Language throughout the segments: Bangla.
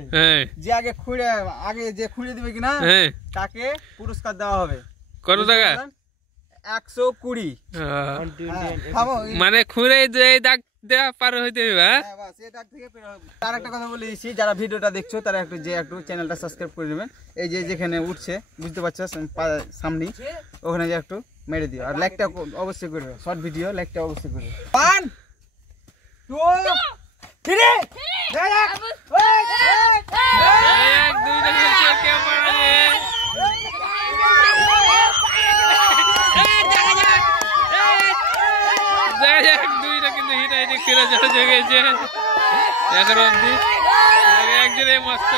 আছে যে আগে যে খুঁড়ে দিবে কিনা তাকে পুরস্কার দেওয়া হবে। কত টাকা? 120। মানে খুঁড়ে যে দাগ দেওয়া পার হইতে হবে। তার একটা কথা বলে দিচ্ছি, যারা ভিডিওটা দেখছো তারা একটু চ্যানেলটা সাবস্ক্রাইব করে নেবেন। এই যে যেখানে উঠছে বুঝতে পারছো সামনে, ওখানে যে একটু মেরে দিও, আর লাইকটা অবশ্যই করবে। শর্ট ভিডিও লাইকটা অবশ্যই করবে। 1 2 3 একজনে মস্ত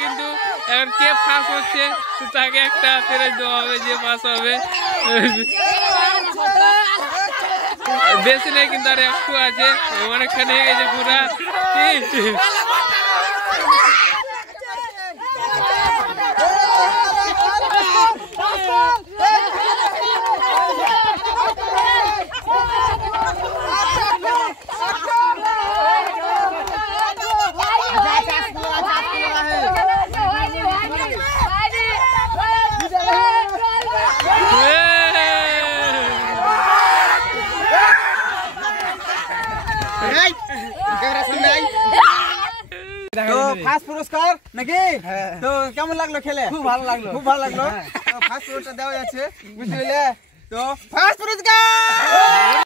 কিন্তু এখন কে ফাঁস হচ্ছে তাকে একটা প্রাইজ দেওয়া হবে, যে পাস হবে। বেশি নেই কিন্তু আর একটু আছে, অনেকখানি হয়ে গেছে পুরা। তো ফার্স্ট পুরস্কার নাকি? তো কেমন লাগলো খেলে? খুব ভালো লাগলো। তো ফার্স্ট পুরস্কার দেওয়া যাচ্ছে, বুঝতে পারলে? তো ফার্স্ট পুরস্কার